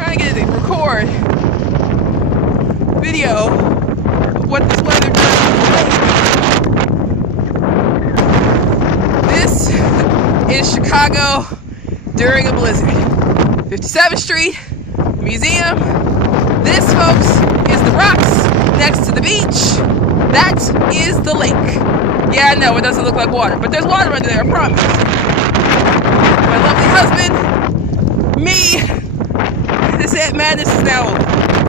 trying to get it to record video of what this weather does. This is Chicago during a blizzard. 57th Street Museum. This, folks, is the rocks next to the beach. That is the lake. Yeah, I know, it doesn't look like water, but there's water under there, I promise. My lovely husband, me, this Ant Madness is now over.